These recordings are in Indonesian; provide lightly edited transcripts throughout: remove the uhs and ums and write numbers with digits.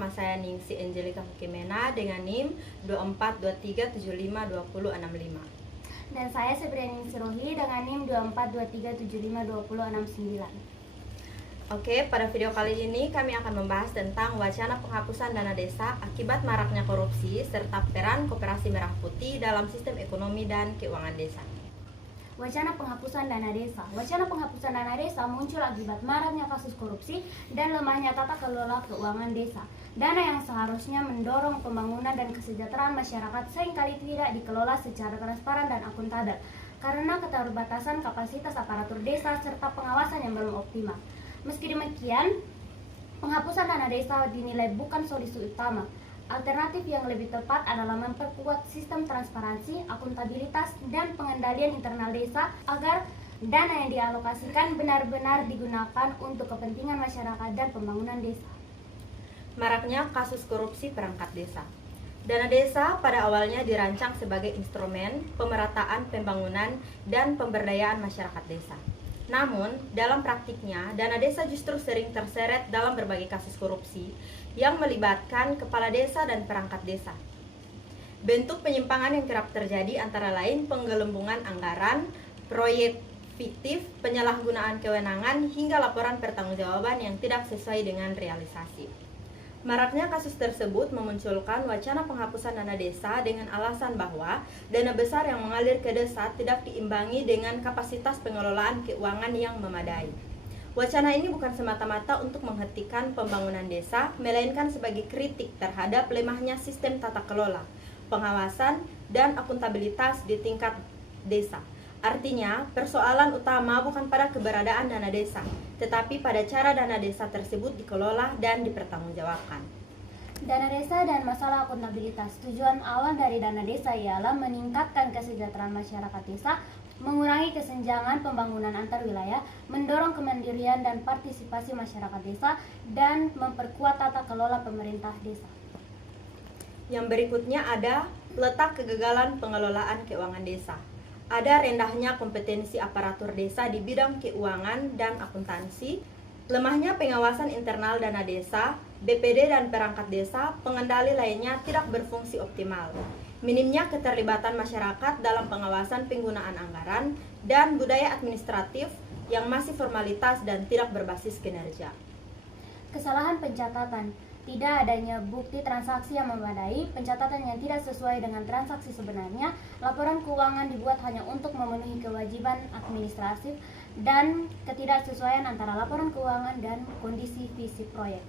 nama saya Ningsi Angelika Hukimena dengan NIM 2423752065. Dan saya Sebriani Sirohi dengan NIM 2423752069. Oke, pada video kali ini kami akan membahas tentang wacana penghapusan dana desa akibat maraknya korupsi serta peran Koperasi Merah Putih dalam sistem ekonomi dan keuangan desa. Wacana penghapusan dana desa. Wacana penghapusan dana desa muncul akibat maraknya kasus korupsi dan lemahnya tata kelola keuangan desa. Dana yang seharusnya mendorong pembangunan dan kesejahteraan masyarakat seringkali tidak dikelola secara transparan dan akuntabel karena keterbatasan kapasitas aparatur desa serta pengawasan yang belum optimal. Meski demikian, penghapusan dana desa dinilai bukan solusi utama. Alternatif yang lebih tepat adalah memperkuat sistem transparansi, akuntabilitas, dan pengendalian internal desa agar dana yang dialokasikan benar-benar digunakan untuk kepentingan masyarakat dan pembangunan desa. Maraknya kasus korupsi perangkat desa. Dana desa pada awalnya dirancang sebagai instrumen pemerataan pembangunan dan pemberdayaan masyarakat desa. Namun, dalam praktiknya, dana desa justru sering terseret dalam berbagai kasus korupsi yang melibatkan kepala desa dan perangkat desa. Bentuk penyimpangan yang kerap terjadi antara lain penggelembungan anggaran, proyek fiktif, penyalahgunaan kewenangan, hingga laporan pertanggungjawaban yang tidak sesuai dengan realisasi. Maraknya kasus tersebut memunculkan wacana penghapusan dana desa dengan alasan bahwa dana besar yang mengalir ke desa tidak diimbangi dengan kapasitas pengelolaan keuangan yang memadai. Wacana ini bukan semata-mata untuk menghentikan pembangunan desa, melainkan sebagai kritik terhadap lemahnya sistem tata kelola, pengawasan, dan akuntabilitas di tingkat desa. Artinya, persoalan utama bukan pada keberadaan dana desa, tetapi pada cara dana desa tersebut dikelola dan dipertanggungjawabkan. Dana desa dan masalah akuntabilitas. Tujuan awal dari dana desa ialah meningkatkan kesejahteraan masyarakat desa, mengurangi kesenjangan pembangunan antar wilayah, mendorong kemandirian dan partisipasi masyarakat desa, dan memperkuat tata kelola pemerintah desa. Yang berikutnya ada letak kegagalan pengelolaan keuangan desa. Ada rendahnya kompetensi aparatur desa di bidang keuangan dan akuntansi, lemahnya pengawasan internal dana desa, BPD dan perangkat desa, pengendali lainnya tidak berfungsi optimal, minimnya keterlibatan masyarakat dalam pengawasan penggunaan anggaran, dan budaya administratif yang masih formalitas dan tidak berbasis kinerja. Kesalahan pencatatan. Tidak adanya bukti transaksi yang memadai, pencatatan yang tidak sesuai dengan transaksi sebenarnya, laporan keuangan dibuat hanya untuk memenuhi kewajiban administratif, dan ketidaksesuaian antara laporan keuangan dan kondisi visi proyek.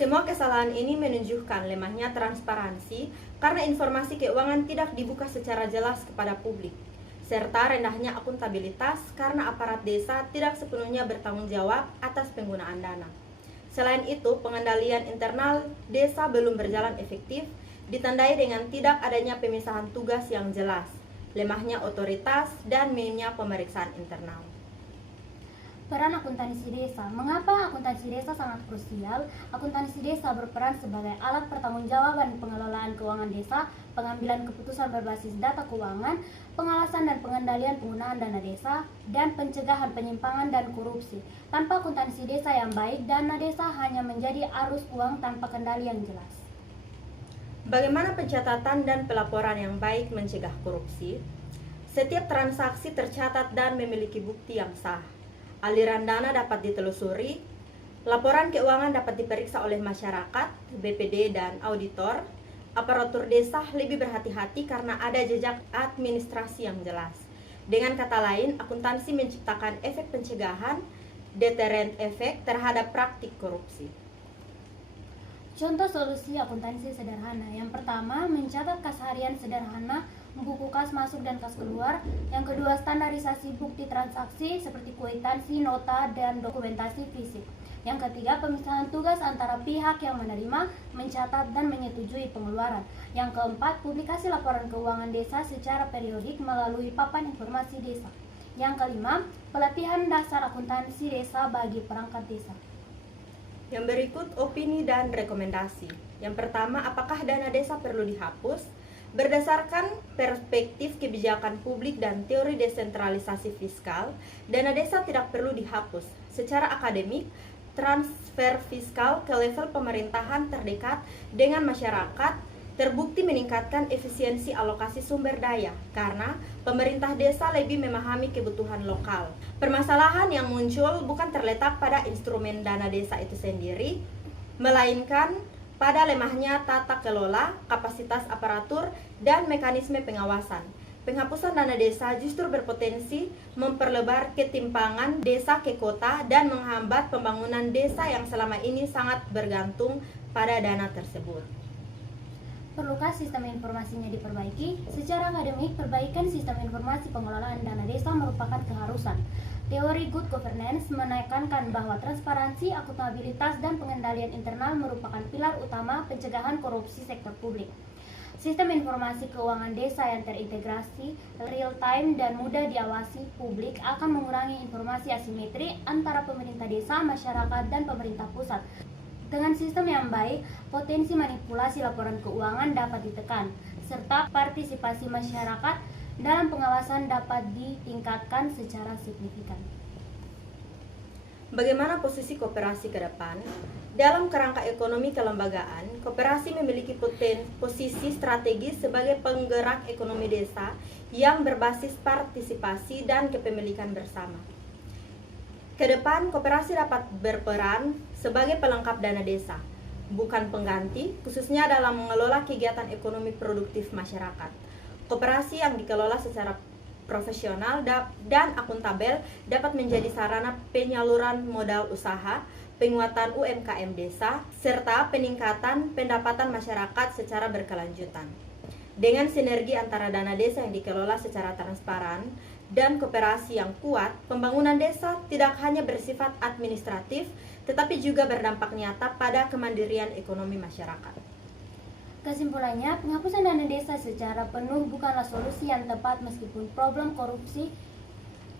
Semua kesalahan ini menunjukkan lemahnya transparansi karena informasi keuangan tidak dibuka secara jelas kepada publik, serta rendahnya akuntabilitas karena aparat desa tidak sepenuhnya bertanggung jawab atas penggunaan dana. Selain itu, pengendalian internal desa belum berjalan efektif, ditandai dengan tidak adanya pemisahan tugas yang jelas, lemahnya otoritas, dan minimnya pemeriksaan internal. Peran akuntansi desa. Mengapa akuntansi desa sangat krusial? Akuntansi desa berperan sebagai alat pertanggungjawaban pengelolaan keuangan desa, pengambilan keputusan berbasis data keuangan, pengawasan dan pengendalian penggunaan dana desa, dan pencegahan penyimpangan dan korupsi. Tanpa akuntansi desa yang baik, dana desa hanya menjadi arus uang tanpa kendali yang jelas. Bagaimana pencatatan dan pelaporan yang baik mencegah korupsi? Setiap transaksi tercatat dan memiliki bukti yang sah. Aliran dana dapat ditelusuri, laporan keuangan dapat diperiksa oleh masyarakat, BPD, dan auditor. Aparatur desa lebih berhati-hati karena ada jejak administrasi yang jelas. Dengan kata lain, akuntansi menciptakan efek pencegahan, deterrent efek terhadap praktik korupsi. Contoh solusi akuntansi sederhana. Yang pertama, mencatat kas harian sederhana, buku kas masuk dan kas keluar. Yang kedua, standarisasi bukti transaksi seperti kwitansi, nota, dan dokumentasi fisik. Yang ketiga, pemisahan tugas antara pihak yang menerima, mencatat, dan menyetujui pengeluaran. Yang keempat, publikasi laporan keuangan desa secara periodik melalui papan informasi desa. Yang kelima, pelatihan dasar akuntansi desa bagi perangkat desa. Yang berikut opini dan rekomendasi. Yang pertama, apakah dana desa perlu dihapus? Berdasarkan perspektif kebijakan publik dan teori desentralisasi fiskal, dana desa tidak perlu dihapus. Secara akademik, transfer fiskal ke level pemerintahan terdekat dengan masyarakat terbukti meningkatkan efisiensi alokasi sumber daya karena pemerintah desa lebih memahami kebutuhan lokal. Permasalahan yang muncul bukan terletak pada instrumen dana desa itu sendiri, melainkan pada lemahnya tata kelola, kapasitas aparatur, dan mekanisme pengawasan. Penghapusan dana desa justru berpotensi memperlebar ketimpangan desa ke kota dan menghambat pembangunan desa yang selama ini sangat bergantung pada dana tersebut. Perlukah sistem informasinya diperbaiki? Secara akademik, perbaikan sistem informasi pengelolaan dana desa merupakan keharusan. Teori good governance menekankan bahwa transparansi, akuntabilitas, dan pengendalian internal merupakan pilar utama pencegahan korupsi sektor publik. Sistem informasi keuangan desa yang terintegrasi, real-time, dan mudah diawasi publik akan mengurangi informasi asimetri antara pemerintah desa, masyarakat, dan pemerintah pusat. Dengan sistem yang baik, potensi manipulasi laporan keuangan dapat ditekan, serta partisipasi masyarakat dalam pengawasan dapat ditingkatkan secara signifikan. Bagaimana posisi koperasi ke depan? Dalam kerangka ekonomi kelembagaan, koperasi memiliki posisi strategis sebagai penggerak ekonomi desa yang berbasis partisipasi dan kepemilikan bersama. Ke depan, koperasi dapat berperan sebagai pelengkap dana desa, bukan pengganti, khususnya dalam mengelola kegiatan ekonomi produktif masyarakat. Koperasi yang dikelola secara profesional dan akuntabel dapat menjadi sarana penyaluran modal usaha, penguatan UMKM desa, serta peningkatan pendapatan masyarakat secara berkelanjutan. Dengan sinergi antara dana desa yang dikelola secara transparan dan koperasi yang kuat, pembangunan desa tidak hanya bersifat administratif, tetapi juga berdampak nyata pada kemandirian ekonomi masyarakat. Kesimpulannya, penghapusan dana desa secara penuh bukanlah solusi yang tepat meskipun problem korupsi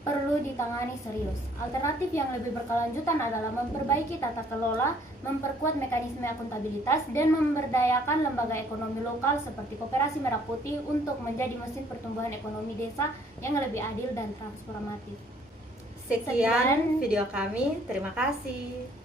perlu ditangani serius. Alternatif yang lebih berkelanjutan adalah memperbaiki tata kelola, memperkuat mekanisme akuntabilitas, dan memberdayakan lembaga ekonomi lokal seperti Koperasi Merah Putih untuk menjadi mesin pertumbuhan ekonomi desa yang lebih adil dan transformatif. Sekian video kami, terima kasih.